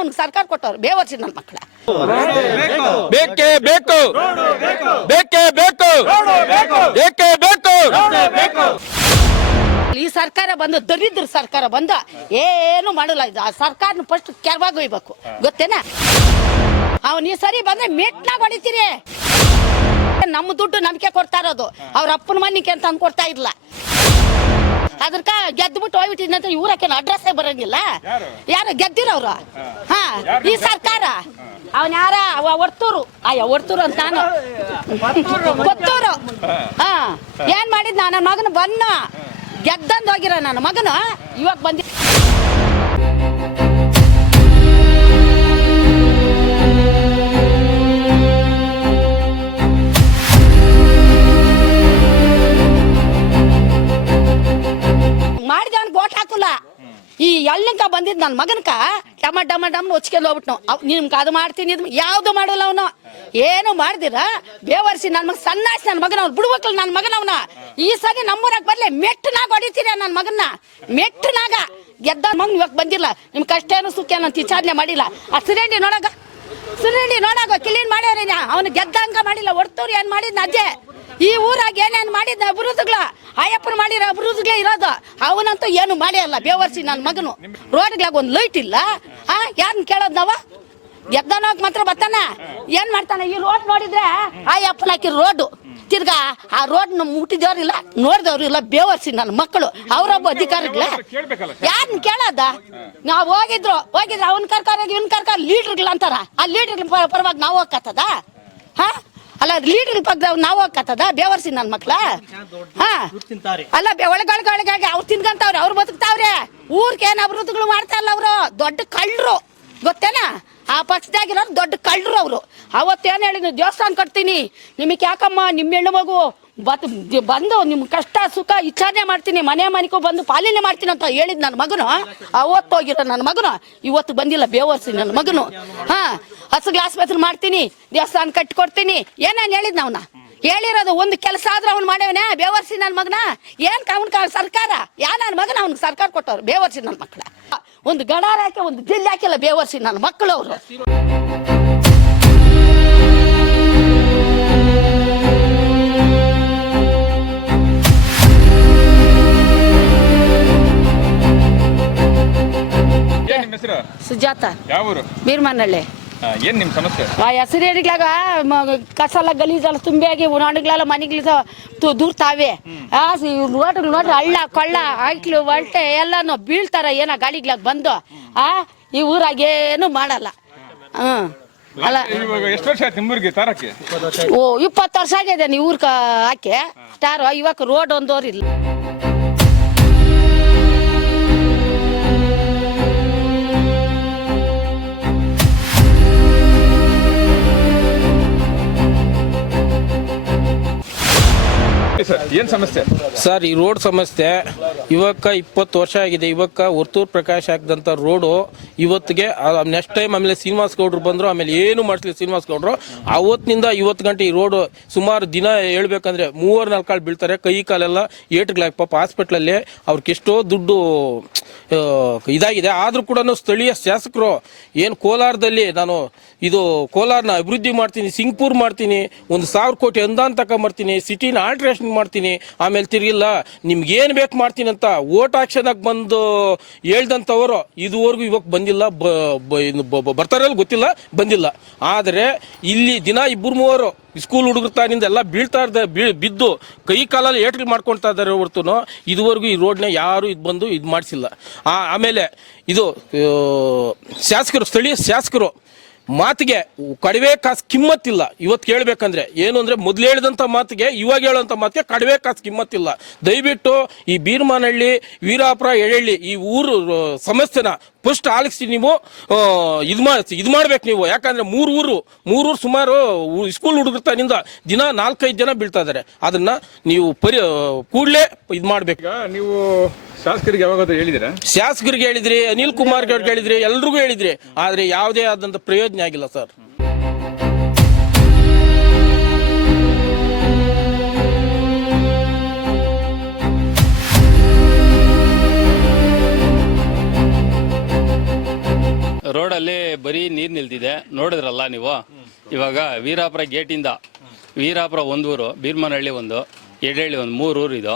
ಅವ್ನಿಗೆ ಸರ್ಕಾರ ಕೊಟ್ಟವ್ರು ಬೇವರ್ಸಿ ನನ್ನ ಮಕ್ಕಳ. ಬೇಕೇ ಬೇಕು, ಬೇಕೇ ಬೇಕು, ಬೇಕೇ ಬೇಕು. ಈ ಸರ್ಕಾರ ಬಂದು ದರಿದ್ರ ಸರ್ಕಾರ ಬಂದ ಏನು ಮಾಡಲ್ಲ. ಇದು ಆ ಸರ್ಕಾರನ ಫಸ್ಟ್ ಕೆಳವಾಗಿ ಹೋಗ್ಬೇಕು, ಗೊತ್ತೇನಾ? ಅವನ್ ಈ ಸರಿ ಬಂದ್ರೆ ಮೆಟ್ನಾಗ ಹೊಡಿತೀರಿ. ನಮ್ಮ ದುಡ್ಡು ನಮ್ಗೆ ಕೊಡ್ತಾ ಇರೋದು, ಅವ್ರ ಅಪ್ಪನ ಮನಿಗೆ ಅಂತ ಕೊಡ್ತಾ ಇಲ್ಲ. ಅದಕ್ಕ ಗೆದ್ಬಿಟ್ಟು ಹೋಗ್ಬಿಟ್ಟಿದ್ನಂತ ಇವ್ರಕ್ಕೆ ಅಡ್ರೆಸ್ ಬರಂಗಿಲ್ಲ. ಯಾರು ಗೆದ್ದಿರವ್ರು? ಹಾ, ಈ ಸರ್ಕಾರ. ಅವನ್ ಯಾರ ಒರ್ತೂರು, ಒರ್ತೂರು ಅಂತ ನಾನು ಕೊತ್ತೂರು. ಹಾ, ಏನ್ ಮಾಡಿದ್ ನನ್ನ ಮಗನ ಬನ್ನ ಗೆದ್ದಂದ್ ಹೋಗಿರೋ ನನ್ನ ಮಗನು ಇವಾಗ ಬಂದಿ. ಮಾಡಿದವನ್ ಗೋಟ್ ಹಾಕಲ್ಲ. ಈ ಎಳ್ಳಿಂಕ ಬಂದಿದ್ ನನ್ನ ಮಗನ್ಕ ಡಮ ಡಮ ಡಮ್ನ ಹೊಚ್ಕೊಂಡು ಹೋಗ್ಬಿಟ್ಟು ನಿಮ್ಗೆ ಅದು ಮಾಡ್ತೀನಿ ಯಾವ್ದು ಮಾಡಲ್ಲ ಅವನು. ಏನು ಮಾಡ್ದಿರ ಬೇವರ್ಸಿ ನನ್ನ ಮಗ ಸನ್ನಾಸಿ ನನ್ನ ಮಗನ ಅವ್ನು ಬಿಡ್ಬೇಕಲ್ಲ ನನ್ನ ಮಗನ ಅವನ. ಈ ಸರಿ ನಮ್ಮೂರಾಗ ಬರ್ಲಿ ಮೆಟ್ಟನಾಗ ಹೊಡಿತೀರ ನನ್ನ ಮಗನ್ನ. ಮೆಟ್ಟನಾಗ ಗೆದ್ದ ಮಗನ್ ಇವಾಗ ಬಂದಿಲ್ಲ. ನಿಮ್ ಕಷ್ಟ ಏನು ಸುಖ ಏನಂತ ವಿಚಾರಣೆ ಮಾಡಿಲ್ಲ. ಆ ಸಿರಿಂಡಿ ನೋಡಾಗ ಕ್ಲೀನ್ ಮಾಡ್ಯಾರ. ಅವನು ಗೆದ್ದಂಗ ಮಾಡಿಲ್ಲ. ಹೊಡ್ತವ್ರು ಏನ್ ಮಾಡಿದ್ನ ಅಜ್ಜೆ. ಈ ಊರಾಗ ಏನೇನು ಮಾಡಿದ್ನ ಅಭಿವೃದ್ಧಿಗಳ ಅಯ್ಯಪ್ಪನ ಮಾಡಿರೋ ಅಭಿವೃದ್ಧಿಗಳೇ ಇರೋದು. ಅವನಂತೂ ಏನು ಮಾಡಿಯಲ್ಲ ಬೇವರ್ಸಿ ನನ್ನ ಮಗನು. ರೋಡ್ಗಳಾಗ ಒಂದು ಲೈಟ್ ಇಲ್ಲ. ಯಾರನ್ನ ಕೇಳೋದ್ ನಾವ? ಗೆದ್ದನೋಗ್ ಮಾತ್ರ ಬರ್ತಾನ. ಏನ್ ಮಾಡ್ತಾನೆ? ಈ ರೋಡ್ ನೋಡಿದ್ರೆ ಅಯ್ಯಪ್ಪನ ಹಾಕಿರೋ ರೋಡ್ ತಿರ್ಗಾ ಆ ರೋಡ್ ಮುಟ್ಟಿದವ್ರು ಇಲ್ಲ, ನೋಡಿದವ್ರು ಇಲ್ಲ. ಬೇವರ್ಸಿ ನನ್ನ ಮಕ್ಕಳು ಅವರೊಬ್ಬ ಅಧಿಕಾರಿಗಳ ಯಾರನ್ನ ಕೇಳೋದ? ನಾವು ಹೋಗಿದ್ರು ಅವ್ನ ಕರ್ಕಾರ ಇವ್ನ ಕರ್ಕಾರ ಲೀಡರ್ಗಳ ಅಂತಾರ. ಆ ಲೀಡರ್ ಪರವಾಗಿ ನಾವು ಹೋಗತ್ತದ? ಹಾ, ಅಲ್ಲ ಲೀಡರ್ ಪಕ್ಕ ನಾವು ಹೋಗತ್ತದ? ಬೇವರ್ಸಿ ನನ್ನ ಮಕ್ಳ. ಹಾ, ಅಲ್ಲ ಒಳಗೊಳಗೆ ಅವ್ರು ತಿನ್ಕಂತವ್ರೆ, ಅವ್ರು ಬದುಕ್ತಾವ್ರೆ. ಊರ್ಗೆ ಏನ್ ಅಭಿವೃದ್ಧಿಗಳು ಮಾಡ್ತಾ ಇಲ್ಲ. ಅವರು ದೊಡ್ಡ ಕಳ್ಳರು, ಗೊತ್ತೇನಾ? ಆ ಪಕ್ಷದಾಗಿರೋರು ದೊಡ್ಡ ಕಳ್ಳರು ಅವರು. ಅವತ್ತೇನು ಹೇಳಿದ್ರು, ದೇವಸ್ಥಾನ ಕಟ್ತೀನಿ ನಿಮಗೆ ಯಾಕಮ್ಮ, ನಿಮ್ಮ ಹೆಣ್ಣು ಮಗು ಬಂದು ನಿಮ್ ಕಷ್ಟ ಸುಖ ವಿಚಾರಣೆ ಮಾಡ್ತೀನಿ, ಮನೆಗೂ ಬಂದು ಪಾಲನೆ ಮಾಡ್ತೀನಿ ಅಂತ ಹೇಳಿದ್ ನನ್ನ ಮಗನು. ಅವತ್ತು ಹೋಗಿರೋ ನನ್ನ ಮಗನು ಇವತ್ತು ಬಂದಿಲ್ಲ ಬೇವರ್ಸಿ ನನ್ನ ಮಗನು. ಹಾ, ಹಸುಗಳ ಆಸ್ಪತ್ರೆ ಮಾಡ್ತೀನಿ, ದೇವಸ್ಥಾನ ಕಟ್ಕೊಡ್ತೀನಿ ಏನೇನು ಹೇಳಿದ್ ನಾವ್ನ ಹೇಳಿರೋದು. ಒಂದು ಕೆಲಸ ಆದ್ರೆ ಅವ್ನು ಮಾಡ್ಯವನೇ ಬೇವರ್ಸಿ ನನ್ನ ಮಗನ. ಏನ್ ಅವನ್ ಸರ್ಕಾರ ನನ್ನ ಮಗನ ಅವ್ನಿಗೆ ಸರ್ಕಾರ ಕೊಟ್ಟವ್ರು ಬೇವರ್ಸಿ ನನ್ನ ಮಕ್ಕಳ. ಒಂದು ಗಡಾರ ಹಾಕಿ ಒಂದು ಜಿಲ್ಲೆ ಹಾಕಿಲ್ಲ ಬೇವರ್ಸಿ ನನ್ನ ಮಕ್ಕಳು ಅವರು. ಸುಜಾತ, ಬೀರ್ಮನಹಳ್ಳಿ. ಏನ್ ನಿಮ್ ಸಮಸ್ಯೆ? ಹೆಸರು ಹೇಳಿಗ್ಲಾಗ ಕಸಲ್ಲ ಗಲೀಜೆಲ್ಲ ತುಂಬಿಯಾಗಿ ಉನಾಣಿಗ್ಲೆಲ್ಲ ಮನೆಗ್ಲಿಸ ದೂರ್ತಾವೆ. ರೋಡ್ಗಳು ನೋಡ್ರಿ ಹಳ್ಳ ಕೊಳ್ಳ ಐಕ್ಲು ಒಳ್ಟೆ ಎಲ್ಲಾನು ಬೀಳ್ತಾರ ಏನ ಗಾಡಿಗ್ಲಾಗ ಬಂದು. ಈ ಊರಾಗ ಏನು ಮಾಡಲ್ಲ. ಅಲ್ಲ, ಎಷ್ಟು ವರ್ಷ ಆಯ್ತು ನಿಮ್ಮೂರಿಗೆ ತಾರಕ್ಕೆ? 20 ವರ್ಷ ಆಗಿದೆ ನೀವು ಊರ್ಕ ಹಾಕಿ ಸ್ಟಾರ್. ಇವಾಗ ರೋಡ್ ಒಂದೋರ್ ಇಲ್ಲ. ಏನ್ ಸಮಸ್ಯೆ ಸರ್? ಈ ರೋಡ್ ಸಮಸ್ಯೆ ಇವಕ್ಕ 20 ವರ್ಷ ಆಗಿದೆ. ಇವಕ್ಕ ವರ್ತೂರ್ ಪ್ರಕಾಶ್ ಹಾಕಿದಂಥ ರೋಡು ಇವತ್ತಿಗೆ ನೆಕ್ಸ್ಟ್ ಟೈಮ್ ಆಮೇಲೆ ಶ್ರೀನಿವಾಸ್ ಗೌಡ್ರು ಬಂದರು, ಆಮೇಲೆ ಏನು ಮಾಡಿಸ್ಲಿ ಶ್ರೀನಿವಾಸ್ ಗೌಡ್ರು. ಅವತ್ತಿನಿಂದ 20 ಗಂಟೆ ಈ ರೋಡು ಸುಮಾರು ದಿನ ಹೇಳ್ಬೇಕಂದ್ರೆ 3-4 ಕಾಳು ಬೀಳ್ತಾರೆ. ಕೈ ಕಾಲೆಲ್ಲ ಏಟ್ಗಳಾಗಿ ಪಾಪ ಹಾಸ್ಪಿಟ್ಲಲ್ಲಿ ಅವ್ರಿಗೆ ಎಷ್ಟೋ ದುಡ್ಡು ಇದಾಗಿದೆ. ಆದರೂ ಕೂಡ ಸ್ಥಳೀಯ ಶಾಸಕರು ಏನು ಕೋಲಾರದಲ್ಲಿ ನಾನು ಇದು ಕೋಲಾರನ ಅಭಿವೃದ್ಧಿ ಮಾಡ್ತೀನಿ, ಸಿಂಗ್ಪುರ್ ಮಾಡ್ತೀನಿ, 1,000 ಕೋಟಿ ಅನುದಾನ ತಗೊಂಬರ್ತೀನಿ, ಸಿಟಿನ ಆಲ್ಟ್ರೇಷನ್ ಮಾಡ್ತೀನಿ, ಆಮೇಲೆ ತಿರ್ಗಿಲ್ಲ ನಿಮ್ಗೇನು ಬೇಕು ಮಾಡ್ತೀನಿ ಅಂತ ವೋಟ್ ಆಕ್ಷನಾಗ ಬಂದು ಹೇಳ್ದಂಥವರು ಇದುವರೆಗೂ ಇವಾಗ ಬಂದಿಲ್ಲ. ಬರ್ತಾರಲ್ಲ ಗೊತ್ತಿಲ್ಲ, ಬಂದಿಲ್ಲ. ಆದರೆ ಇಲ್ಲಿ ದಿನ 2-3 ಸ್ಕೂಲ್ ಹುಡುಗರು ತಾನಿಂದ ಎಲ್ಲ ಬೀಳ್ತಾ ಬಿದ್ದು ಕೈ ಕಾಲಲ್ಲಿ ಏಟ್ಗಳು ಮಾಡ್ಕೊಳ್ತಾ ಇದ್ದಾರೆ ಹೊರತು ಇದುವರೆಗೂ ಈ ರೋಡ್ನ ಯಾರು ಬಂದು ಇದು ಮಾಡಿಸಿಲ್ಲ. ಆಮೇಲೆ ಇದು ಶಾಸಕರು, ಸ್ಥಳೀಯ ಶಾಸಕರು ಮಾತಿಗೆ ಕಡಿಮೆ ಕಾಸು ಕಿಮ್ಮತ್ತಿಲ್ಲ. ಇವತ್ತು ಕೇಳಬೇಕಂದ್ರೆ ಏನು ಅಂದರೆ ಮೊದಲು ಹೇಳಿದಂಥ ಮಾತಿಗೆ ಇವಾಗ ಹೇಳೋಂಥ ಮಾತಿಗೆ ಕಡಿಮೆ ಕಾಸು ಕಿಮ್ಮತ್ತಿಲ್ಲ. ದಯವಿಟ್ಟು ಈ ಬೀರ್ಮನಹಳ್ಳಿ, ವೀರಾಪುರ, ಎಳಹಳ್ಳಿ ಈ ಊರು ಸಮಸ್ಯೆನ ಫಸ್ಟ್ ಆಲಿಸಿ ನೀವು ಇದು ಮಾಡ್ಬೇಕು ನೀವು. ಯಾಕಂದರೆ ಮೂರು ಊರು ಸುಮಾರು ಸ್ಕೂಲ್ ಹುಡುಗರ್ತಾನಿಂದ ದಿನ 4-5 ಜನ ಬೀಳ್ತಾ ಇದ್ದಾರೆ. ಅದನ್ನು ನೀವು ಕೂಡಲೇ ಇದು ಮಾಡಬೇಕು. ನೀವು ಶಾಸಕರಿಗೆ ಯಾವಾಗಾದ್ರೂ ಹೇಳಿದಿರಾ? ಶಾಸಕರಿಗೆ ಹೇಳಿದ್ರಿ, ಅನಿಲ್ ಕುಮಾರ್ ಗೌಡ್ಗೆ ಹೇಳಿದ್ರಿ, ಎಲ್ರಿಗೂ ಹೇಳಿದ್ರಿ. ಆದರೆ ಯಾವುದೇ ಆದಂಥ ಪ್ರಯೋಜನ ಆಗಿಲ್ಲ ಸರ್. ರೋಡಲ್ಲಿ ಬರೀ ನೀರು ನಿಲ್ತಿದೆ, ನೋಡಿದ್ರಲ್ಲ ನೀವು. ಇವಾಗ ವೀರಾಪುರ ಗೇಟಿಂದ ವೀರಾಪುರ ಒಂದೂರು, ಬೀರ್ಮನಹಳ್ಳಿ ಒಂದು, ಎಡಹಳ್ಳಿ ಒಂದು, 3 ಊರು ಇದು.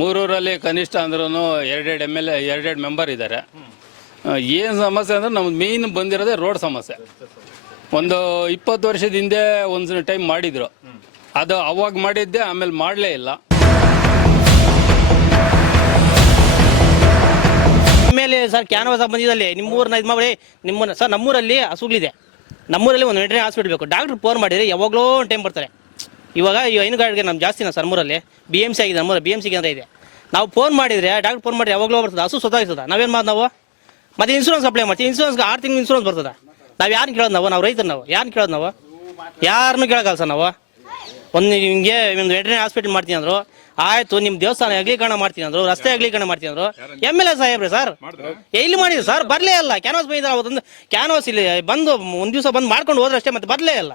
3 ಊರಲ್ಲಿ ಕನಿಷ್ಠ ಅಂದ್ರೂ 2 MLA 2 ಮೆಂಬರ್ ಇದ್ದಾರೆ. ಏನು ಸಮಸ್ಯೆ ಅಂದರೆ ನಮ್ದು ಮೇಯ್ನ್ ಬಂದಿರೋದೇ ರೋಡ್ ಸಮಸ್ಯೆ. ಒಂದು 20 ವರ್ಷದ ಹಿಂದೆ ಒಂದು ಟೈಮ್ ಮಾಡಿದ್ರು, ಅದು ಅವಾಗ ಮಾಡಿದ್ದೆ, ಆಮೇಲೆ ಮಾಡಲೇ ಇಲ್ಲ. ಆಮೇಲೆ ಸರ್ ಕ್ಯಾನ್ವಾಸ ಬಂದಿದ್ದಲ್ಲಿ ನಿಮ್ಮೂರನ್ನ ಇದು ಮಾಡಿ ನಿಮ್ಮನ್ನ ಸರ್ ನಮ್ಮೂರಲ್ಲಿ ಹಸುಗಳಿದೆ, ನಮ್ಮೂರಲ್ಲಿ ಒಂದು ವೆಟರ್ನರಿ ಹಾಸ್ಪಿಟಲ್ ಬೇಕು. ಡಾಕ್ಟ್ರ್ ಫೋನ್ ಮಾಡಿದರೆ ಯಾವಾಗಲೋ ಒಂದು ಟೈಮ್ ಬರ್ತಾರೆ. ಇವಾಗ ಈ ಹೈನುಗಾರಿಕೆ ನಮ್ಮ ಜಾಸ್ತಿನ ಸರ್ ನಮ್ಮೂರಲ್ಲಿ BMC ಆಗಿದೆ, ನಮ್ಮೂರಲ್ಲಿ BMC ಅಂತ ಇದೆ. ನಾವು ಫೋನ್ ಮಾಡಿದರೆ ಡಾಕ್ಟ್ರ್ ಫೋನ್ ಮಾಡಿ ಯಾವಾಗಲೋ ಬರ್ತದೆ, ಹಸು ಸ್ವತಃ ನಾವೇನು ಮಾಡೋದು ನಾವು? ಮತ್ತು ಇನ್ಶೂರೆನ್ಸ್ ಅಪ್ಲೈ ಮಾಡ್ತೀವಿ, ಇನ್ಶೂರೆನ್ಸ್ಗೆ 6 ತಿಂಗಳು ಇನ್ಶೂರೆನ್ಸ್ ಬರ್ತದೆ. ನಾವು ಯಾರನ್ನ ಕೇಳೋದು ನಾವು ರೈತರು, ನಾವು ಯಾರನ್ನ ಕೇಳೋದು ನಾವು? ಯಾರನ್ನೂ ಕೇಳೋಕ್ಕಲ್ಲ ಸರ್ ನಾವು. ಒಂದು ನಿಮಗೆ ಒಂದು ವೆಟರ್ನರಿ ಹಾಸ್ಪಿಟಲ್ ಮಾಡ್ತೀನಿ ಅಂದರು, ಆಯಿತು. ನಿಮ್ಮ ದೇವಸ್ಥಾನ ಅಗಲೀಕರಣ ಮಾಡ್ತೀನಿ ಅಂದರು, ರಸ್ತೆ ಅಗಲೀಕರಣ ಮಾಡ್ತೀನಿ ಅಂದರು. MLA ಸಾಹೇಬ್ರೆ ಸರ್ ಎಲ್ಲಿ ಮಾಡಿದ್ರು ಸರ್? ಬರಲೇ ಇಲ್ಲ. ಕ್ಯಾನ್ವಾಸ್ ಬಂದಿದ್ದಾರೆ, ಅವತ್ತೊಂದು ಕ್ಯಾನ್ವಾಸ್ ಇಲ್ಲಿ ಬಂದು ಒಂದು ದಿವಸ ಬಂದು ಮಾಡ್ಕೊಂಡು ಹೋದ್ರೆ ಅಷ್ಟೇ, ಮತ್ತೆ ಬರಲೇ ಇಲ್ಲ.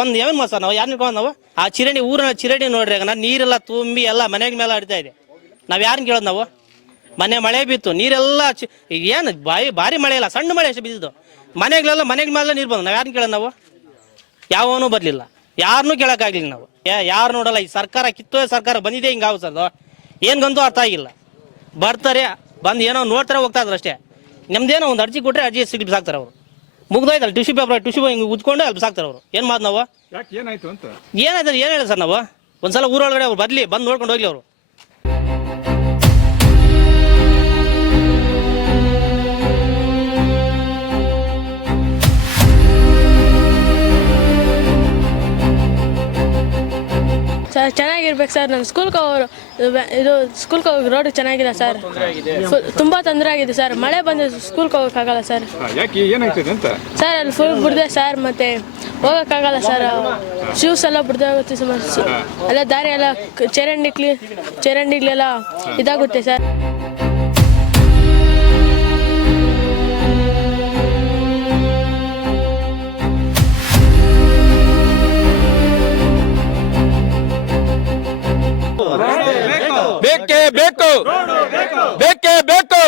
ಬಂದು ಏನು ಮಾಡಿ ಸರ್ ನಾವು ಯಾರು ನಿಂತ್ಕೊಂಡು ನಾವು? ಆ ಚಿರಣಿ ಊರಿನ ಚಿರಣಿ ನೋಡ್ರಿ, ಆಗ ನೀರೆಲ್ಲ ತುಂಬಿ ಎಲ್ಲ ಮನೆಗಳ ಮೇಲೆ ಆಡ್ತಾ ಇದೆ. ನಾವು ಯಾರನ್ನ ಕೇಳೋದು ನಾವು? ಮನೆ ಮಳೆ ಬಿತ್ತು, ನೀರೆಲ್ಲ ಏನು ಭಾರಿ ಮಳೆ ಇಲ್ಲ, ಸಣ್ಣ ಮಳೆ ಅಷ್ಟೇ ಬಿದ್ದಿದ್ದು. ಮನೆಗಳ ಮೇಲೆ ನೀರು ಬಂದು ನಾವು ಯಾರನ್ನ ಕೇಳೋದು ನಾವು? ಯಾವನೂ ಬರಲಿಲ್ಲ, ಯಾರನ್ನೂ ಕೇಳೋಕ್ಕಾಗಲಿಲ್ಲ ನಾವು. ಯಾರು ನೋಡಲ್ಲ. ಈ ಸರ್ಕಾರ ಕಿತ್ತೋಯ ಸರ್ಕಾರ ಬಂದಿದೆ, ಹಿಂಗೆ ಆಗುತ್ತೆ ಸರ್. ಏನ್ಗಂತೂ ಅರ್ಥ ಆಗಿಲ್ಲ. ಬರ್ತಾರೆ, ಬಂದು ಏನೋ ನೋಡ್ತಾರೆ, ಹೋಗ್ತಾ ಇದ್ರು ಅಷ್ಟೇ. ನಮ್ದೇನೋ ಒಂದು ಅರ್ಜಿ ಕೊಟ್ಟರೆ ಅರ್ಜಿ ಸಿಗ್ಲಿ ಬಿಸಾಕ್ತಾರೆ ಅವರು. ಮುಗ್ದೋಯ್ತಲ್ಲ, ಟಿಶ್ಯೂ ಪೇಪರ್ ಹಿಂಗೆ ಉದ್ಕೊಂಡು ಅಲ್ಲಿ ಬಿಸಾಕ್ತಾರೆ ಅವರು. ಏನು ಮಾತು ನಾವು? ಏನಾಯ್ತು ಅಂತ ಏನಾಯ್ತು ಏನು ಹೇಳಿ ಸರ್ ನಾವು? ಒಂದ್ಸಲ ಊರೊಳಗಡೆ ಅವ್ರು ಬರಲಿ, ಬಂದು ನೋಡ್ಕೊಂಡು ಹೋಗ್ಲಿ ಅವರು. ಸರ್ ಚೆನ್ನಾಗಿರ್ಬೇಕು ಸರ್. ನಮ್ಮ ಸ್ಕೂಲ್ಗೆ ಹೋಗೋರು ಇದು ಸ್ಕೂಲ್ಗೆ ಹೋಗಿ ರೋಡ್ ಚೆನ್ನಾಗಿಲ್ಲ ಸರ್, ತುಂಬ ತೊಂದರೆ ಆಗಿದೆ ಸರ್. ಮಳೆ ಬಂದು ಸ್ಕೂಲ್ಗೆ ಹೋಗೋಕ್ಕಾಗಲ್ಲ ಸರ್. ಯಾಕೆ ಏನಾಗ್ತದೆ ಅಂತ ಸರ್ ಅಲ್ಲಿ ಫುಲ್ ಬಿಡ್ದೆ ಸರ್, ಮತ್ತೆ ಹೋಗೋಕ್ಕಾಗಲ್ಲ ಸರ್. ಶೂಸ್ ಎಲ್ಲ ಬಿಡ್ದೆ ಹೋಗುತ್ತೆ ಸರ್. ಎಲ್ಲ ದಾರಿ ಎಲ್ಲ ಚರಂಡಿಗ್ಲೆಲ್ಲ ಇದಾಗುತ್ತೆ ಸರ್. ಬೇಕೇ ಬೇಕು, ಬೇಕೇ ಬೇಕು,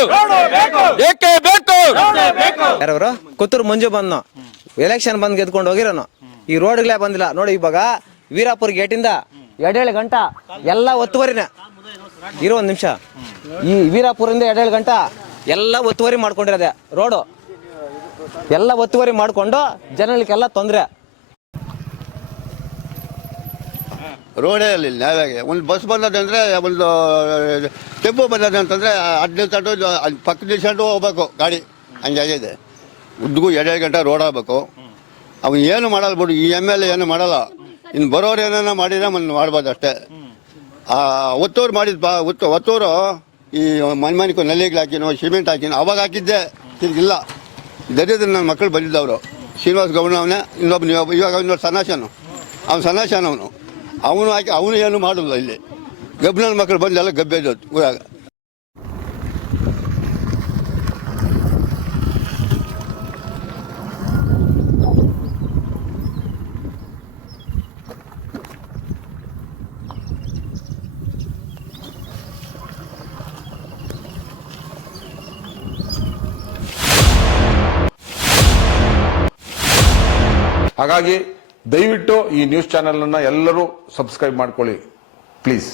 ಬೇಕೇ ಬೇಕು. ಯಾರವರು ಕುತ್ತೂರು ಮಂಜು ಬಂದ್ನು, ಎಲೆಕ್ಷನ್ ಬಂದು ಗೆದ್ಕೊಂಡು ಹೋಗಿರೋನು. ಈ ರೋಡ್ಗಳೇ ಬಂದಿಲ್ಲ ನೋಡಿ. ಇವಾಗ ವೀರಾಪುರ ಗೇಟಿಂದ 2 ಗಂಟೆ ಎಲ್ಲ ಒತ್ತುವರಿನ ಇರೋ. 1 ನಿಮಿಷ. ಈ ವೀರಾಪುರದಿಂದ 2 ಗಂಟೆ ಎಲ್ಲ ಒತ್ತುವರಿ ಮಾಡ್ಕೊಂಡಿರೋದೆ. ರೋಡು ಎಲ್ಲ ಒತ್ತುವರಿ ಮಾಡ್ಕೊಂಡು ಜನಗಳಿಗೆಲ್ಲ ತೊಂದರೆ. ರೋಡೇ ಇರಲಿಲ್ಲ ನಾವಾಗೆ. ಒಂದು ಬಸ್ ಬಂದದಂದರೆ, ಒಂದು ಟೆಂಪೋ ಬಂದದಂತಂದರೆ 15 ಸೆಂಟು ಅಲ್ಲಿ ಪಕ್ಕದ ಸೆಂಟು ಹೋಗ್ಬೇಕು ಗಾಡಿ, ಹಂಗಾಗಿದೆ. ಉದ್ದಗೂ 2 ಗಂಟೆ ರೋಡ್ ಆಗಬೇಕು. ಅವನು ಏನು ಮಾಡಲ್ಲ ಬಿಡು, ಈ MLA ಏನು ಮಾಡಲ್ಲ. ಇನ್ನು ಬರೋರು ಏನೇನೋ ಮಾಡಿದ್ರೆ ಮಾಡ್ಬೋದು ಅಷ್ಟೇ. ಒತ್ತೂರು ಮಾಡಿದ ಒತ್ತೂರು ಈ ಮನೆಗೂ ನಲ್ಲಿಗಳು ಹಾಕಿನೋ ಸಿಮೆಂಟ್ ಹಾಕಿನೋ ಅವಾಗ ಹಾಕಿದ್ದೆ, ತಿರ್ಗಿಲ್ಲ. ದರಿದ್ರ ನನ್ನ ಮಕ್ಕಳು ಬಂದಿದ್ದವರು. ಶ್ರೀನಿವಾಸ ಗೌಡ ಅವನೇ, ಇನ್ನೊಬ್ಬ ಇವಾಗ ಇನ್ನೊಂದು ಸನ್ನಾಶನು, ಅವನು ಸನ್ನಾಶನ ಅವನು ಹಾಕಿ ಅವನು ಏನು ಮಾಡಲ್ಲ. ಇಲ್ಲಿ ಗಬ್ಬನ ಮಕ್ಕಳು ಬಂದು ಎಲ್ಲ ಗಬ್ಬೆದ್ದು ಊರಾಗ. ಹಾಗಾಗಿ ದಯವಿಟ್ಟು ಈ ನ್ಯೂಸ್ ಚಾನೆಲ್ ಅನ್ನ ಎಲ್ಲರೂ ಸಬ್ಸ್ಕ್ರೈಬ್ ಮಾಡ್ಕೊಳ್ಳಿ ಪ್ಲೀಸ್.